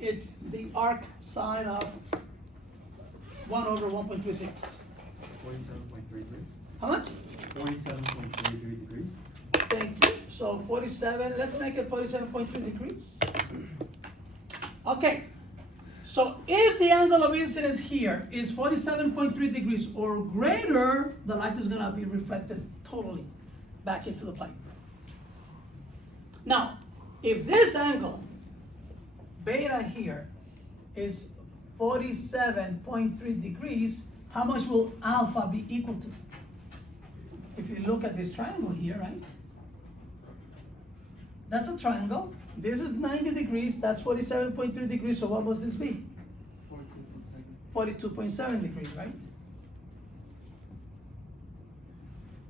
it's the arc sine of 1 over 1.36. 47.33. How much? 47.33 degrees. Thank you. So 47, let's make it 47.3 degrees. Okay. So if the angle of incidence here is 47.3 degrees or greater, the light is going to be reflected totally back into the plane. Now, if this angle, beta here, is 47.3 degrees, how much will alpha be equal to? If you look at this triangle here, right? That's a triangle. This is 90 degrees, that's 47.3 degrees, so what must this be? 42.7 degrees, right?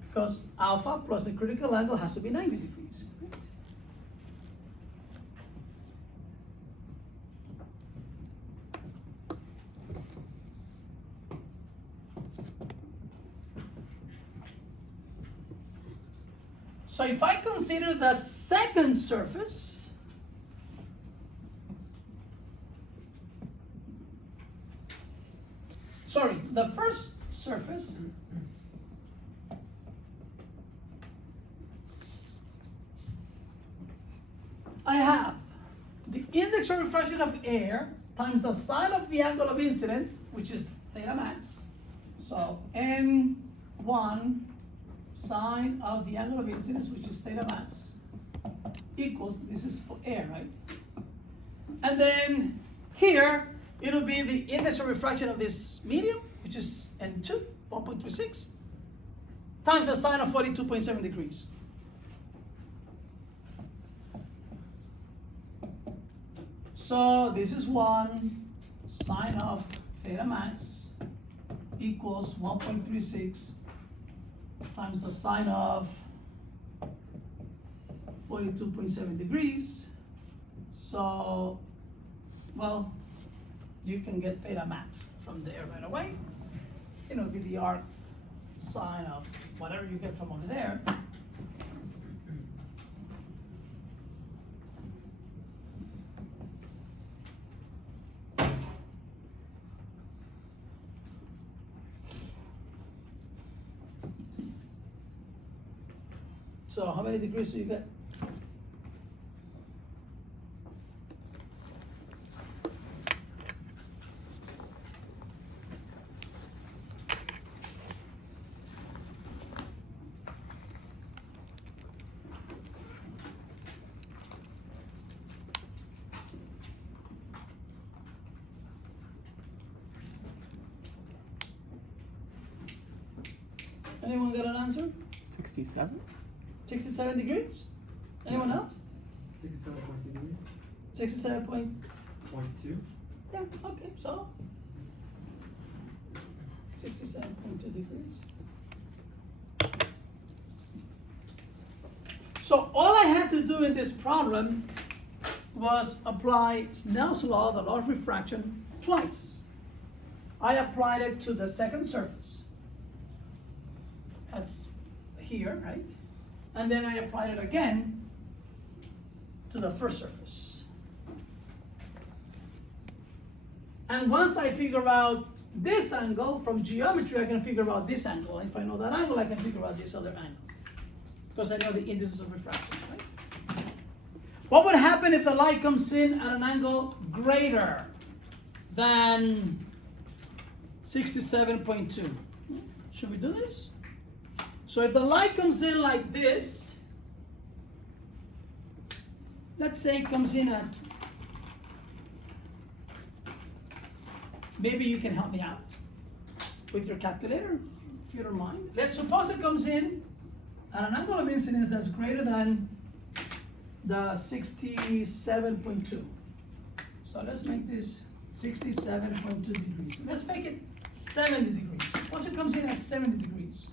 Because alpha plus the critical angle has to be 90 degrees, right? So if I consider the second surface, sorry, the first surface, I have the index of refraction of air times the sine of the angle of incidence, which is theta max. So N1 sine of the angle of incidence, which is theta max, equals, this is for air, right? And then here, it'll be the index of refraction of this medium, which is N2, 1.36, times the sine of 42.7 degrees. So this is 1 sine of theta max equals 1.36 times the sine of 42.7 degrees. So, well, you can get theta max from there right away. It'll be the arc sine of whatever you get from over there. So how many degrees do you get? Anyone got an answer? 67. 67 degrees? Anyone else? 67.2 degrees. 67 point, 0.2. yeah, okay, so 67.2 degrees. So all I had to do in this problem was apply Snell's law, the law of refraction, twice. I applied it to the second surface. That's here, right? And then I applied it again to the first surface. And once I figure out this angle from geometry, I can figure out this angle. If I know that angle, I can figure out this other angle. Because I know the indices of refraction, right? What would happen if the light comes in at an angle greater than 67.2? Should we do this? So if the light comes in like this, let's say it comes in at, maybe you can help me out with your calculator, if you don't mind. Let's suppose it comes in at an angle of incidence that's greater than the 67.2. So let's make this 67.2 degrees. Let's make it 70 degrees. Suppose it comes in at 70 degrees.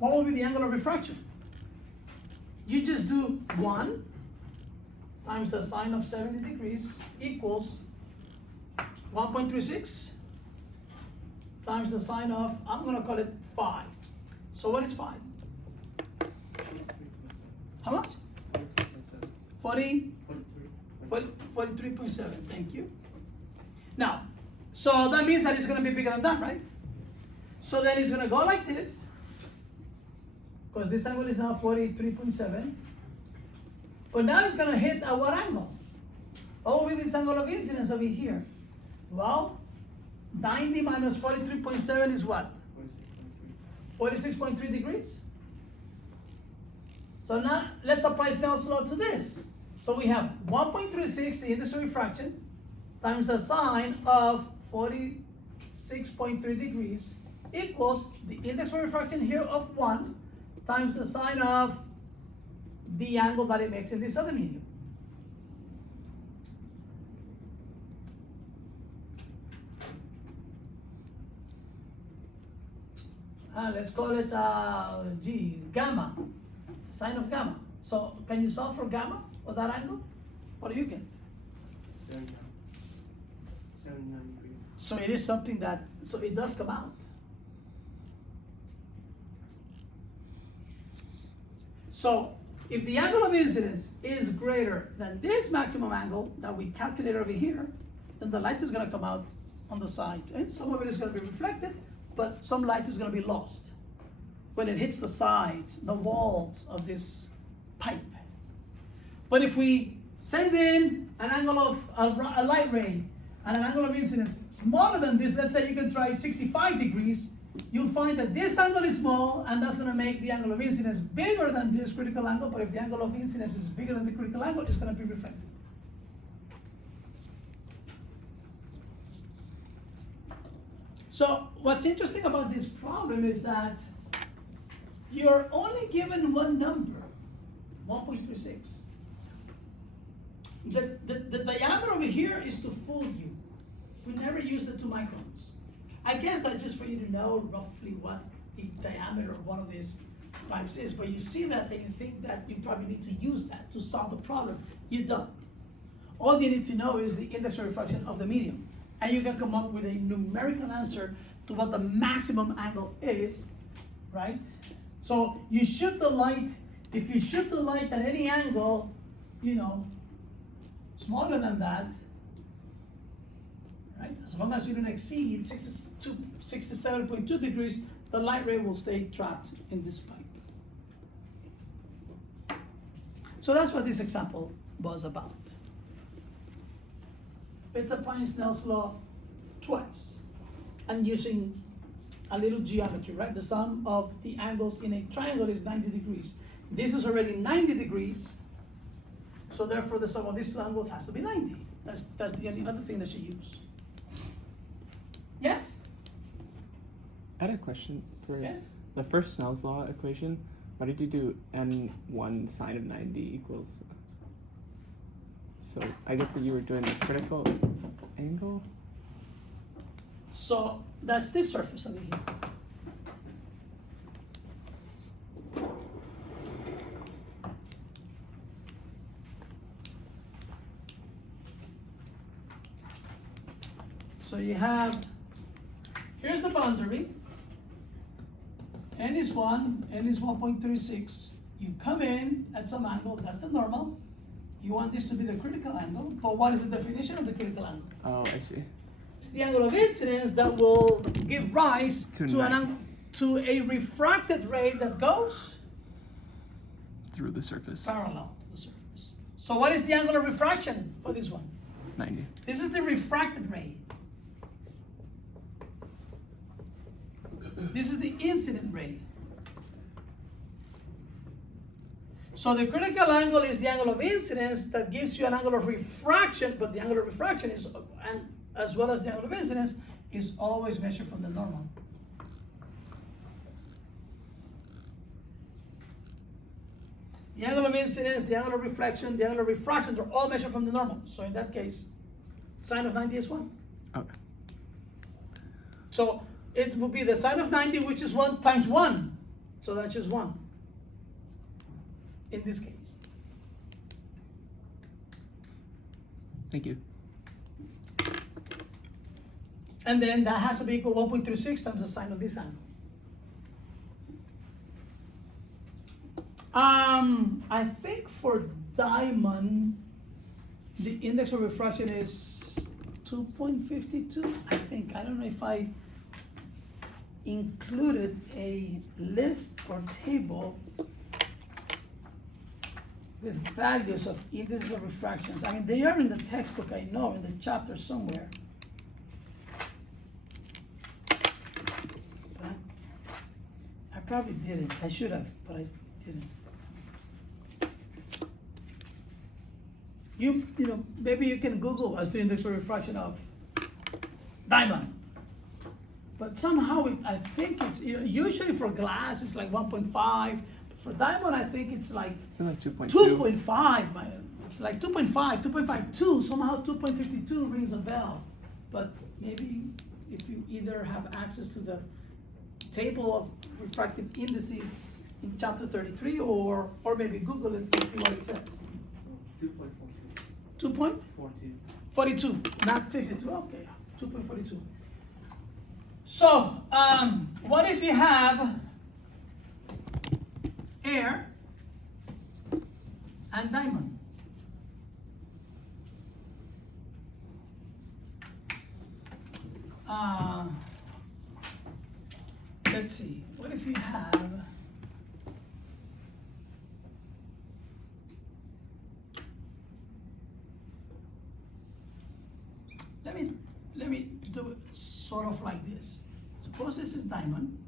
What will be the angle of refraction? You just do 1 times the sine of 70 degrees equals 1.36 times the sine of, I'm going to call it 5. So what is 5? How much? 43.7. 40, 43. 43.7, thank you. Now, so that means that it's gonna be bigger than that, right? So then it's gonna go like this, because this angle is now 43.7. But now it's gonna hit at what angle? What will be this angle of incidence over here? Well, 90 minus 43.7 is what? 46.3. 46.3 degrees. So now let's apply Snell's law to this. So we have 1.36, the index of refraction, times the sine of 46.3 degrees equals the index of refraction here of 1 times the sine of the angle that it makes in this other medium. Let's call it gamma, sine of gamma. So can you solve for gamma or that angle? What do you get? 79 degrees. So it is something that, so it does come out. So if the angle of incidence is greater than this maximum angle that we calculate over here, then the light is going to come out on the sides. And some of it is going to be reflected, but some light is going to be lost when it hits the sides, the walls of this pipe. But if we send in an angle of a light ray and an angle of incidence smaller than this, let's say you can try 65 degrees, you'll find that this angle is small, and that's going to make the angle of incidence bigger than this critical angle. But if the angle of incidence is bigger than the critical angle, it's going to be reflected. So what's interesting about this problem is that you're only given one number, 1.36. The diameter over here is to fool you. We never use the 2 microns. I guess that's just for you to know roughly what the diameter of one of these pipes is, but you see that and you think that you probably need to use that to solve the problem. You don't. All you need to know is the index of refraction of the medium, and you can come up with a numerical answer to what the maximum angle is, right? So you shoot the light, if you shoot the light at any angle, you know, smaller than that, right? As long as you don't exceed 67.2 degrees, the light ray will stay trapped in this pipe. So that's what this example was about. It's applying Snell's law twice and using a little geometry, right? The sum of the angles in a triangle is 90 degrees. This is already 90 degrees, so therefore the sum of these two angles has to be 90. That's the only other thing that you use. Yes? I had a question for Yes? the first Snell's law equation. Why did you do n1 sine of 90 equals? So I get that you were doing the critical angle. So that's this surface over here. So you have, here's the boundary. N is 1, N is 1.36. You come in at some angle, that's the normal. You want this to be the critical angle, but what is the definition of the critical angle? Oh, I see. It's the angle of incidence that will give rise to a refracted ray that goes Through the surface. parallel to the surface. So what is the angle of refraction for this one? 90. This is the refracted ray. This is the incident ray. So the critical angle is the angle of incidence that gives you an angle of refraction, but the angle of refraction is, and as well as the angle of incidence, is always measured from the normal. The angle of incidence, the angle of reflection, the angle of refraction, they're all measured from the normal. So in that case, sine of 90 is 1. Okay. So it will be the sine of 90, which is 1 times 1. So that's just 1 in this case. Thank you. And then that has to be equal 1.36 times the sine of this angle. I think for diamond, the index of refraction is 2.52. I think. I don't know if I included a list or table with values of indices of refractions. I mean, they are in the textbook, I know, in the chapter somewhere. But I probably didn't. I should have, but I didn't. You know, maybe you can Google what's the index of refraction of diamond. But somehow I think it's, you know, usually for glass it's like 1.5. For diamond, I think it's like It's like 2.2. 2.5. It's like 2.5, 2.52. Somehow 2.52 rings a bell. But maybe if you either have access to the table of refractive indices in chapter 33, or maybe Google it and see what it says. 2.42. 2.42, not 52. Okay, 2.42. So, what if you have air and diamond? Let's see. What if you have let me do it sort of like this. Suppose this is diamond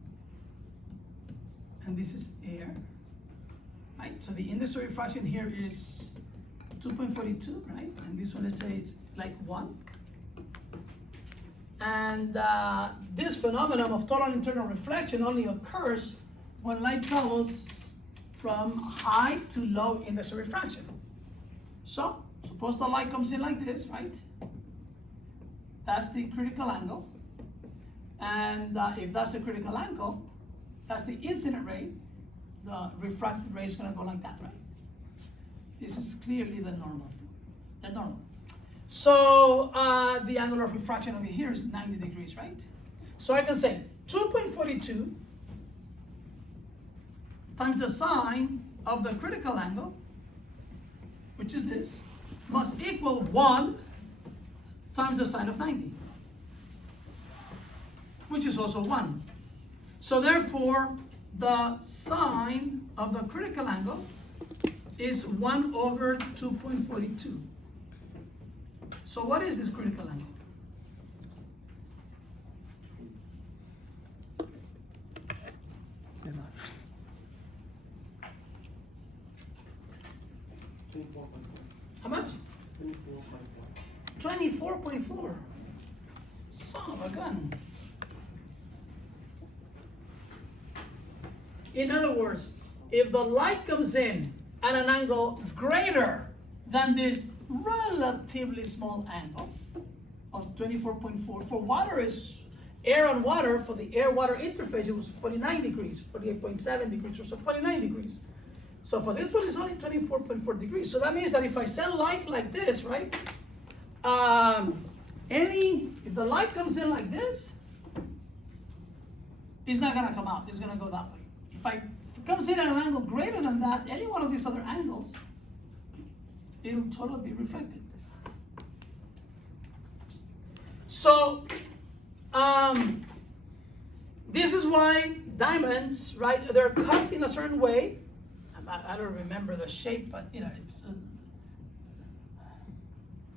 and this is air, right? So the index of refraction here is 2.42, right? And this one, let's say it's like 1. And this phenomenon of total internal reflection only occurs when light travels from high to low index of refraction. So suppose the light comes in like this, right? That's the critical angle. And if that's the critical angle, that's the incident ray. The refracted ray is going to go like that, right? This is clearly the normal. So the angle of refraction over here is 90 degrees, right? So I can say 2.42 times the sine of the critical angle, which is this, must equal 1 times the sine of 90, which is also 1. So therefore, the sine of the critical angle is 1 over 2.42. So what is this critical angle? How much? 24.4. Son of a gun. In other words, if the light comes in at an angle greater than this relatively small angle of 24.4, for water is air on water, for the air-water interface, it was 49 degrees, 48.7 degrees, or so 49 degrees. So for this one, it's only 24.4 degrees. So that means that if I send light like this, right? If the light comes in like this, it's not gonna come out, it's gonna go that way. If it comes in at an angle greater than that, any one of these other angles, it'll totally be reflected. So, this is why diamonds, right, they're cut in a certain way. I don't remember the shape, but you know, it's,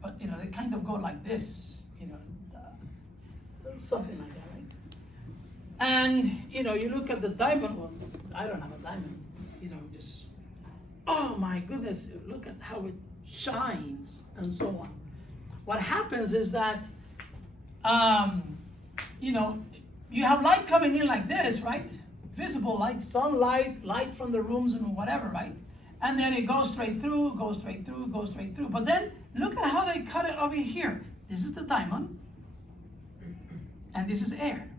but you know, they kind of go like this, you know, something like that, right? And you know, you look at the diamond. Well, I don't have a diamond, you know, just, oh my goodness, look at how it shines and so on. What happens is that, you know, you have light coming in like this, right? Visible light, sunlight, light from the rooms and whatever, right? And then it goes straight through, goes straight through, goes straight through. But then look at how they cut it over here. This is the diamond, and this is air.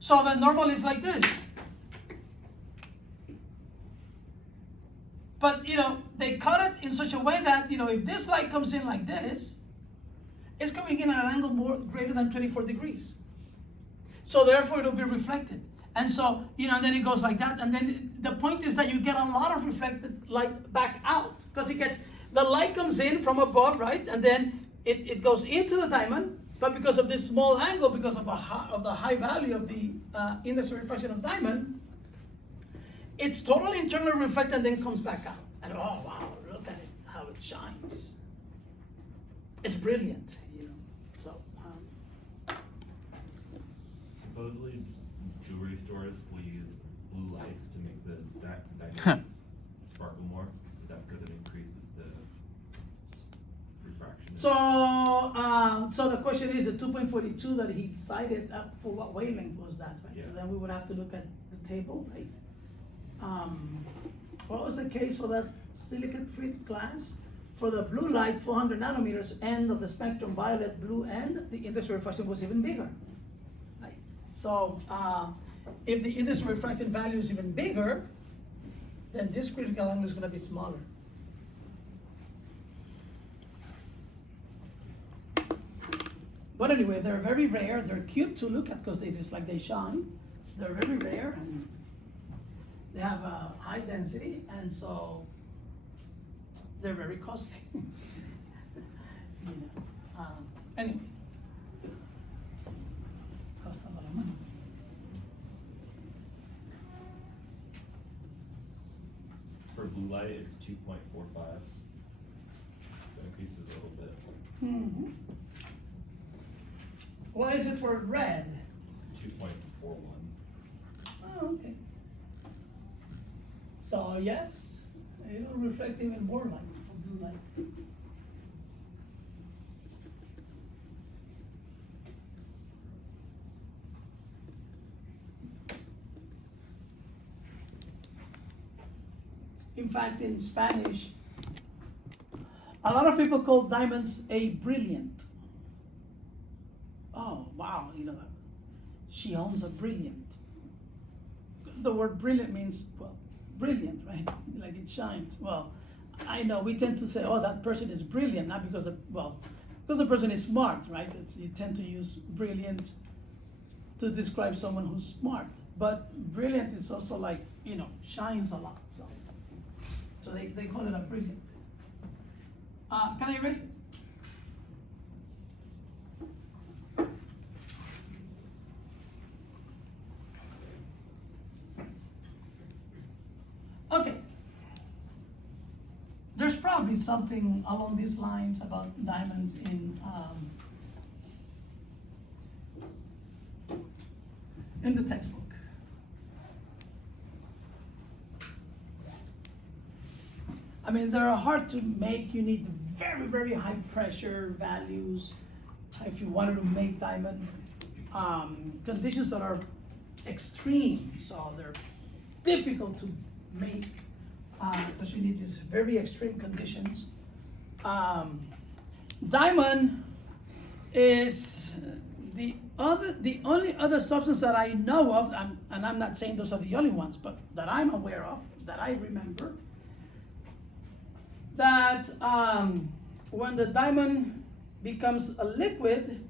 So the normal is like this. But you know, they cut it in such a way that, you know, if this light comes in like this, it's coming in at an angle greater than 24 degrees. So therefore it'll be reflected. And so, then it goes like that, and then the point is that you get a lot of reflected light back out, because the light comes in from above, right? And then it goes into the diamond, but because of this small angle, because of the high value of the index of refraction of diamond, it's totally internally reflected and then comes back out. And oh wow, look at it, how it shines. It's brilliant, So. Supposedly, jewelry stores will use blue lights to make the diamonds sparkle more. Is that because it increases the refraction? So the question is the 2.42 that he cited, for what wavelength was that, right? Yeah. So then we would have to look at the table, right? What was the case for that silicate fluid glass? For the blue light, 400 nanometers, end of the spectrum, violet, blue end, the index of refraction was even bigger. Right? So if the index of refraction value is even bigger, then this critical angle is going to be smaller. But anyway, they're very rare. They're cute to look at because they shine. They're very rare and they have a high density, and so they're very costly. Anyway, cost a lot of money. For blue light, it's 2.45. So it increases a little bit. Mm-hmm. What is it for red? 2.41. Oh, okay. So yes, it'll reflect even more light for blue light. In fact, in Spanish, a lot of people call diamonds a brilliant. Oh, wow, she owns a brilliant. The word brilliant means, well, brilliant, right? Like it shines. Well, I know we tend to say, oh, that person is brilliant, not because because the person is smart, right? You tend to use brilliant to describe someone who's smart. But brilliant is also like, shines a lot. So they call it a brilliant. Can I erase it? Okay. There's probably something along these lines about diamonds in the textbook. I mean, they're hard to make. You need very, very high pressure values if you wanted to make diamond. Conditions that are extreme, so they're difficult to make because you need these very extreme conditions. Diamond is the only other substance that I know of, and I'm not saying those are the only ones, but that I'm aware of, that I remember, that when the diamond becomes a liquid,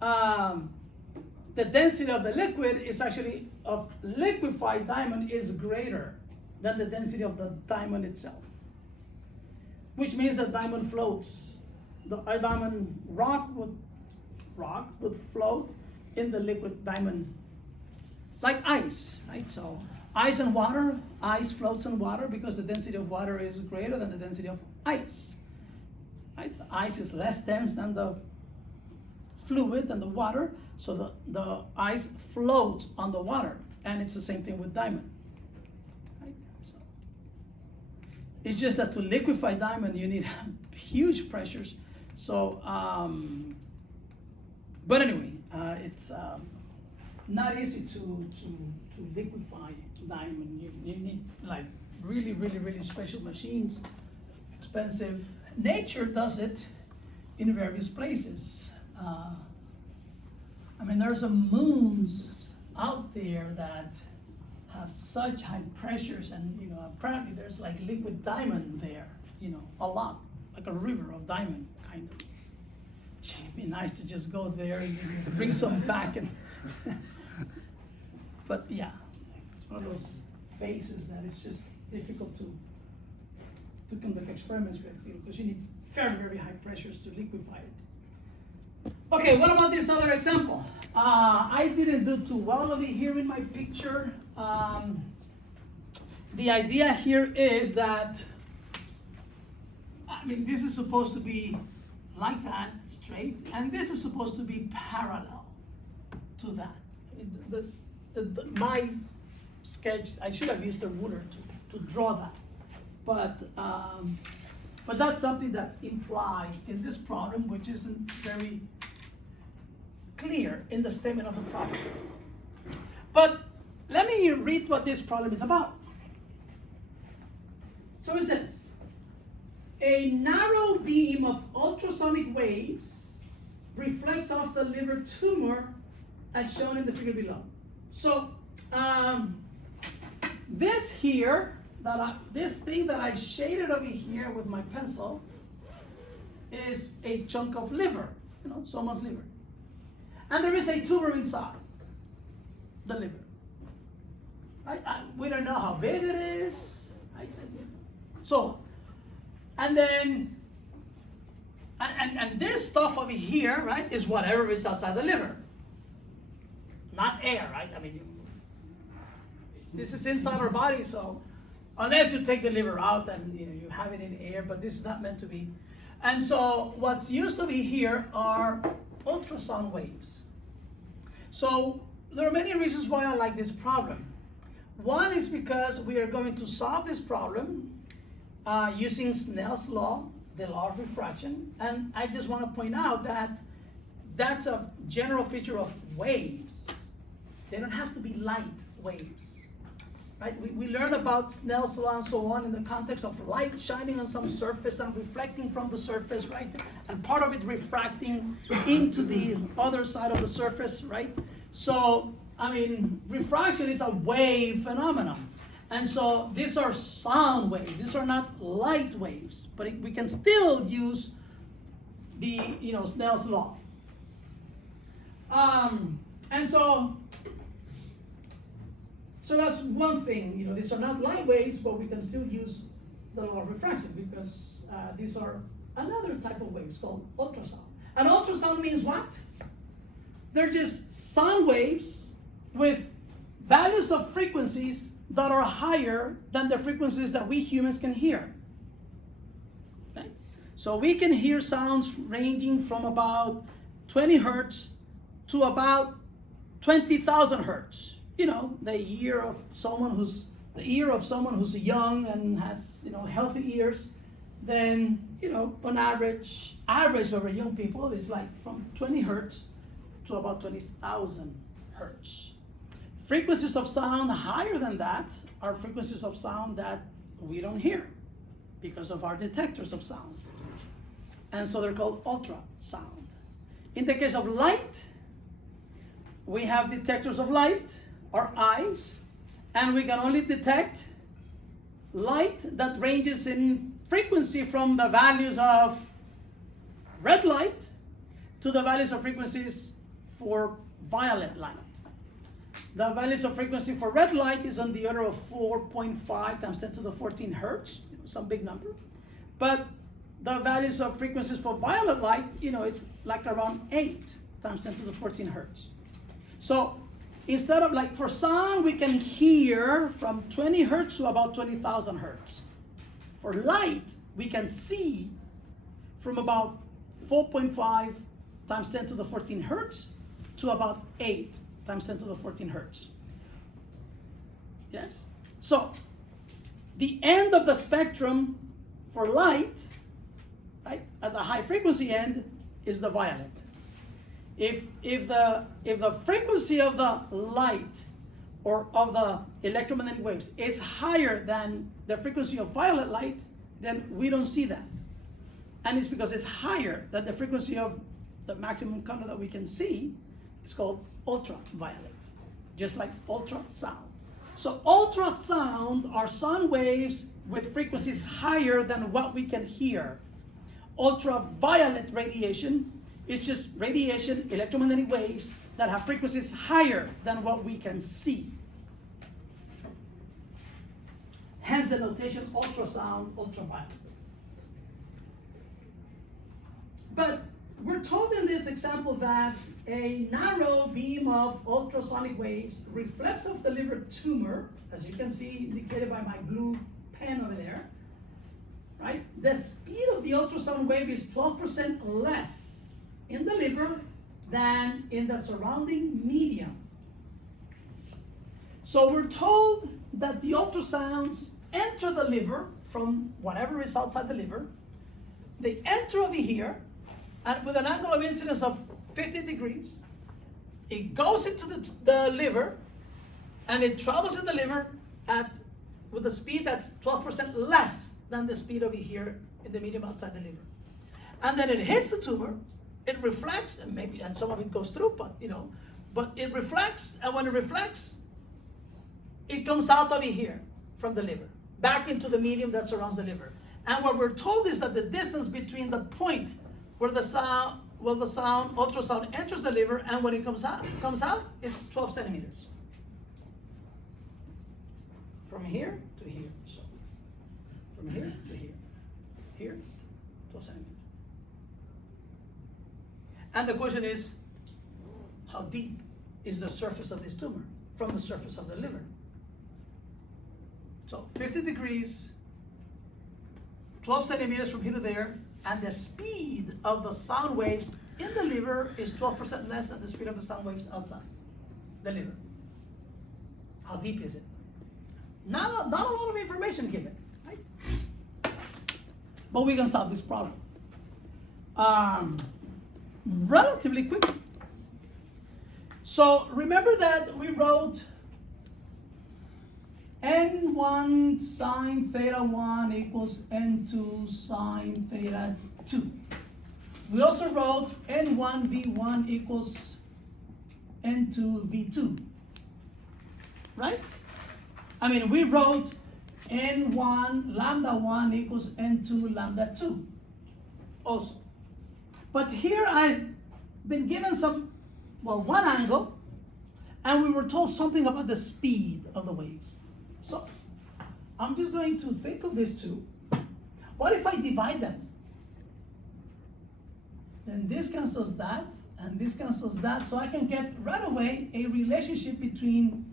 the density of the liquid is actually of liquefied diamond is greater than the density of the diamond itself, which means that diamond floats. A diamond rock would float in the liquid diamond like ice, right? So ice and water, ice floats in water because the density of water is greater than the density of ice, right? Ice is less dense than the fluid and the water, so the ice floats on the water, and it's the same thing with diamond. Right? So it's just that to liquefy diamond you need huge pressures. So, but anyway, it's not easy to liquefy diamond. You need like really, really, really special machines, expensive. Nature does it in various places. I mean, there's some moons out there that have such high pressures, and apparently there's like liquid diamond there, a lot, like a river of diamond, kind of. It'd be nice to just go there and bring some back and But yeah, it's one of those phases that it's just difficult to conduct experiments with, because you need very, very high pressures to liquefy it. Okay, what about this other example? I didn't do too well over here in my picture. The idea here is that, I mean, this is supposed to be like that, straight, and this is supposed to be parallel to that. My sketch, I should have used a ruler to draw that, but that's something that's implied in this problem, which isn't very clear in the statement of the problem. But let me read what this problem is about. So it says, a narrow beam of ultrasonic waves reflects off the liver tumor as shown in the figure below. So this here, this thing that I shaded over here with my pencil is a chunk of liver, someone's liver. And there is a tumor inside the liver. We don't know how big it is. So, and then, and this stuff over here, right, is whatever is outside the liver. Not air, right? I mean, this is inside our body, so unless you take the liver out, then you have it in air, but this is not meant to be. And so what's used to be here are ultrasound waves. So there are many reasons why I like this problem. One is because we are going to solve this problem using Snell's law, the law of refraction, and I just want to point out that that's a general feature of waves. They don't have to be light waves, right? We learn about Snell's law and so on in the context of light shining on some surface and reflecting from the surface, right? And part of it refracting into the other side of the surface, right? So, I mean, refraction is a wave phenomenon. And so these are sound waves. These are not light waves, but we can still use the, Snell's law. And so that's one thing. These are not light waves, but we can still use the law of refraction because these are another type of waves called ultrasound. And ultrasound means what? They're just sound waves with values of frequencies that are higher than the frequencies that we humans can hear. Okay? So we can hear sounds ranging from about 20 hertz to about 20,000 hertz. The ear of someone who's young and has healthy ears. Then on average over young people is like from 20 hertz to about 20,000 hertz. Frequencies of sound higher than that are frequencies of sound that we don't hear because of our detectors of sound. And so they're called ultrasound. In the case of light, we have detectors of light, our eyes, and we can only detect light that ranges in frequency from the values of red light to the values of frequencies for violet light. The values of frequency for red light is on the order of 4.5 times 10 to the 14 hertz, some big number. But the values of frequencies for violet light, it's like around 8 times 10 to the 14 hertz. So instead of like for sound, we can hear from 20 hertz to about 20,000 hertz. For light, we can see from about 4.5 times 10 to the 14 hertz to about 8 times 10 to the 14 hertz. Yes? So, the end of the spectrum for light, right, at the high frequency end, is the violet. If the frequency of the light or of the electromagnetic waves is higher than the frequency of violet light, then we don't see that. And it's because it's higher than the frequency of the maximum color that we can see. It's called ultraviolet, just like ultrasound. So ultrasound are sound waves with frequencies higher than what we can hear. Ultraviolet radiation It's just radiation, electromagnetic waves that have frequencies higher than what we can see. Hence the notation ultrasound, ultraviolet. But we're told in this example that a narrow beam of ultrasonic waves reflects off the liver tumor, as you can see indicated by my blue pen over there, right? The speed of the ultrasound wave is 12% less in the liver than in the surrounding medium. So we're told that the ultrasounds enter the liver from whatever is outside the liver. They enter over here, and with an angle of incidence of 50 degrees, it goes into the liver, and it travels in the liver with a speed that's 12% less than the speed over here in the medium outside the liver. And then it hits the tumor, it reflects, and some of it goes through, but it reflects, and when it reflects, it comes out over here from the liver, back into the medium that surrounds the liver. And what we're told is that the distance between the point where the ultrasound enters the liver and when it comes out, it's 12 centimeters. From here to here. So from here to here. Here, 12 centimeters. And the question is, how deep is the surface of this tumor from the surface of the liver? So 50 degrees, 12 centimeters from here to there, and the speed of the sound waves in the liver is 12% less than the speed of the sound waves outside the liver. How deep is it? Not a lot of information given, right? But we can solve this problem relatively quickly. So remember that we wrote N1 sine theta 1 equals N2 sine theta 2. We also wrote N1 V1 equals N2 V2. Right? I mean, we wrote N1 lambda 1 equals N2 lambda 2 also. But here I've been given one angle, and we were told something about the speed of the waves. So I'm just going to think of these two. What if I divide them? Then this cancels that, and this cancels that, so I can get right away a relationship between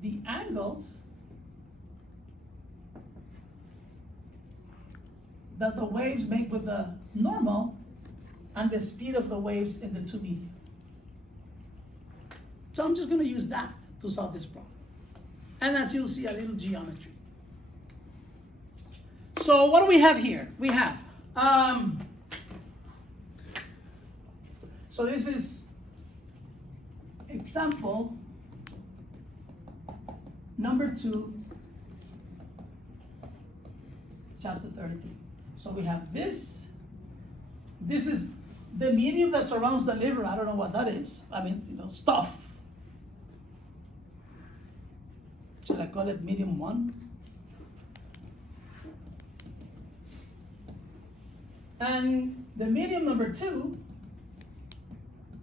the angles that the waves make with the normal and the speed of the waves in the two media. So I'm just going to use that to solve this problem. And as you'll see, a little geometry. So what do we have here? We have, so this is example number 2, chapter 33. So we have this. This is the medium that surrounds the liver. I don't know what that is. I mean, stuff. Should I call it medium 1? And the medium number 2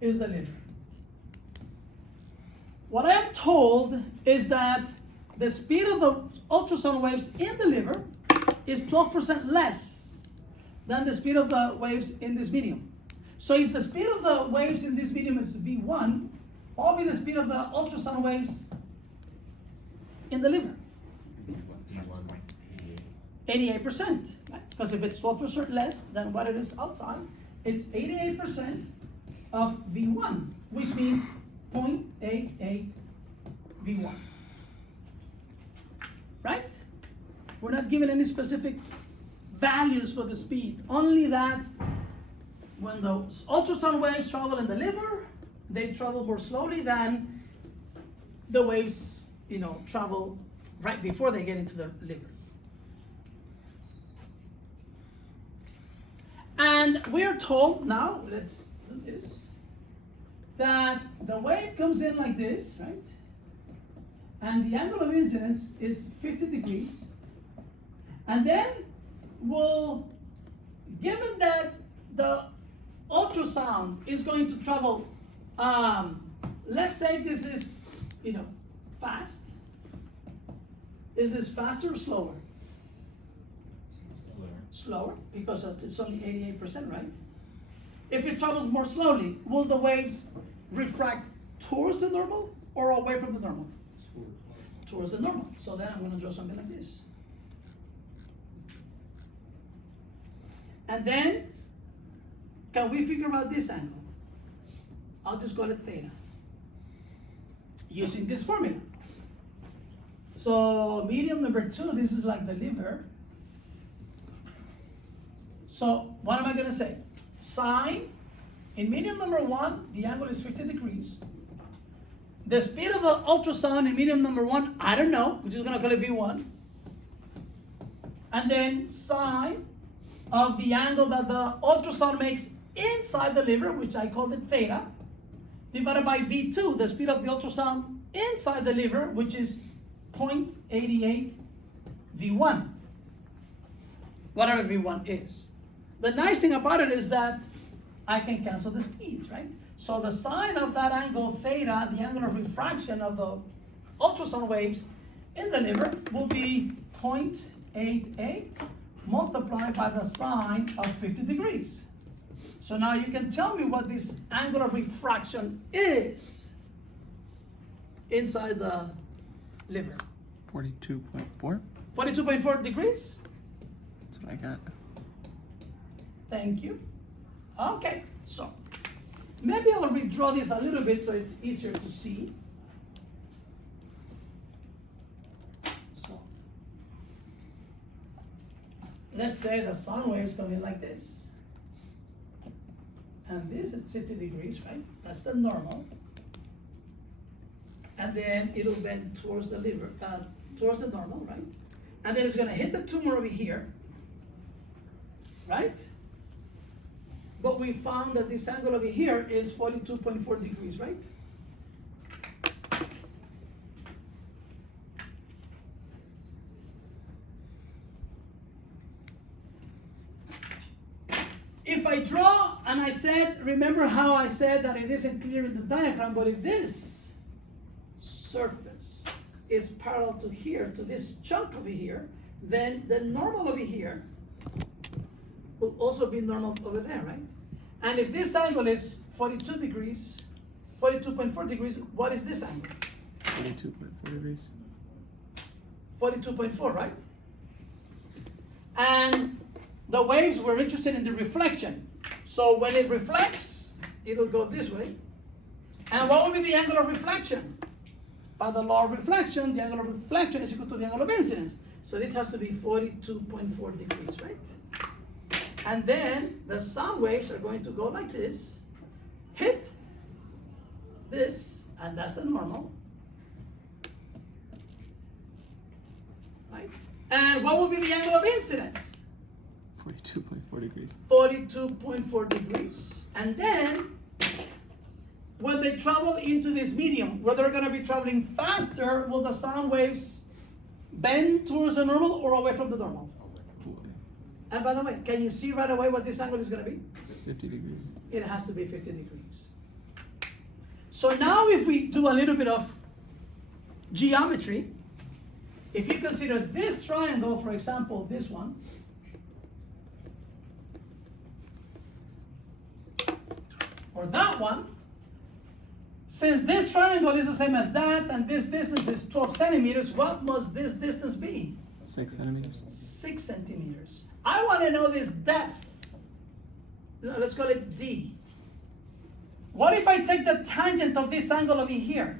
is the liver. What I am told is that the speed of the ultrasound waves in the liver is 12% less than the speed of the waves in this medium. So if the speed of the waves in this medium is V1, what will be the speed of the ultrasound waves in the liver? 88%, right? Because if it's 12% less than what it is outside, it's 88% of V1, which means 0.88 V1. Right? We're not given any specific values for the speed, only that when the ultrasound waves travel in the liver, they travel more slowly than the waves, travel right before they get into the liver. And we're told now, let's do this, that the wave comes in like this, right? And the angle of incidence is 50 degrees. And then given that the ultrasound is going to travel, let's say this is, fast. Is this faster or slower? Slower, because it's only 88%, right? If it travels more slowly, will the waves refract towards the normal or away from the normal? Towards the normal. So then I'm going to draw something like this. And then, can we figure out this angle? I'll just call it theta, using this formula. So medium number 2, this is like the liver. So what am I going to say? Sine, in medium number 1, the angle is 50 degrees. The speed of the ultrasound in medium number 1, I don't know, we're just going to call it V1. And then sine of the angle that the ultrasound makes inside the liver, which I called it theta, divided by V2, the speed of the ultrasound inside the liver, which is 0.88 V1, whatever V1 is. The nice thing about it is that I can cancel the speeds, right? So the sine of that angle theta, the angle of refraction of the ultrasound waves in the liver, will be 0.88 multiplied by the sine of 50 degrees. So now you can tell me what this angle of refraction is inside the liver. 42.4. 42.4 degrees? That's what I got. Thank you. Okay, so maybe I'll redraw this a little bit so it's easier to see. So let's say the sound wave is coming like this. And this is 50 degrees, right? That's the normal. And then it'll bend towards the liver, towards the normal, right? And then it's gonna hit the tumor over here, right? But we found that this angle over here is 42.4 degrees, right? If I draw, and I said, remember how I said that it isn't clear in the diagram, but if this surface is parallel to here, to this chunk over here, then the normal over here will also be normal over there, right? And if this angle is 42 degrees, 42.4 degrees, what is this angle? 42.4 degrees. 42.4, right? And the waves, we're interested in the reflection. So when it reflects, it'll go this way. And what will be the angle of reflection? By the law of reflection, the angle of reflection is equal to the angle of incidence. So this has to be 42.4 degrees, right? And then the sound waves are going to go like this, hit this, and that's the normal, right? And what will be the angle of incidence? 42.4 degrees. 42.4 degrees. And then, when they travel into this medium, where they're going to be traveling faster, will the sound waves bend towards the normal or away from the normal? And by the way, can you see right away what this angle is going to be? 50 degrees. It has to be 50 degrees. So now if we do a little bit of geometry, if you consider this triangle, for example, this one, or that one, since this triangle is the same as that, and this distance is 12 centimeters, what must this distance be? 6 centimeters. 6 centimeters. I want to know this depth. Let's call it D. What if I take the tangent of this angle over here?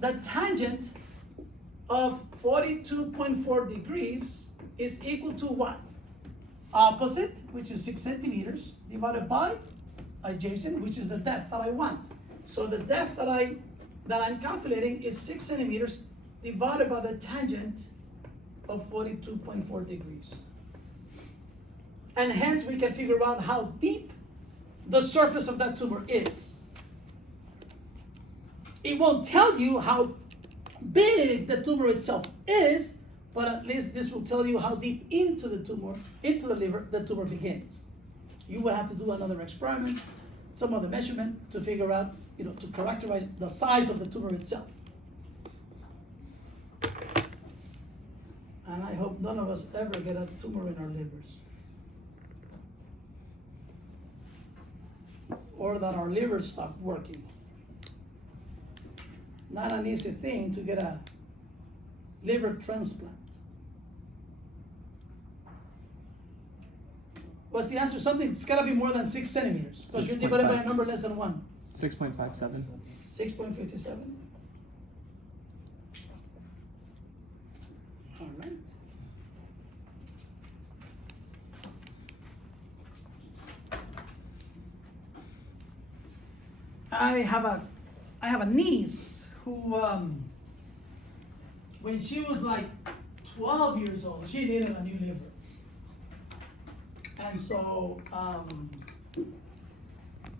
The tangent of 42.4 degrees is equal to what? Opposite, which is 6 centimeters, divided by adjacent, which is the depth that I want. So the depth that I'm calculating is 6 centimeters divided by the tangent of 42.4 degrees. And hence we can figure out how deep the surface of that tumor is. It won't tell you how big the tumor itself is, but at least this will tell you how deep into the tumor, into the liver, the tumor begins. you would have to do another experiment, some other measurement to figure out, to characterize the size of the tumor itself. And I hope none of us ever get a tumor in our livers. Or that our livers stop working. Not an easy thing to get a liver transplant. What's the answer? Something, it's gotta be more than 6 centimeters, because you're divided by a 6.5. number less than 1. 6.57. 6.57. All right. I have a niece who, when she was like 12 years old, she needed a new liver. And so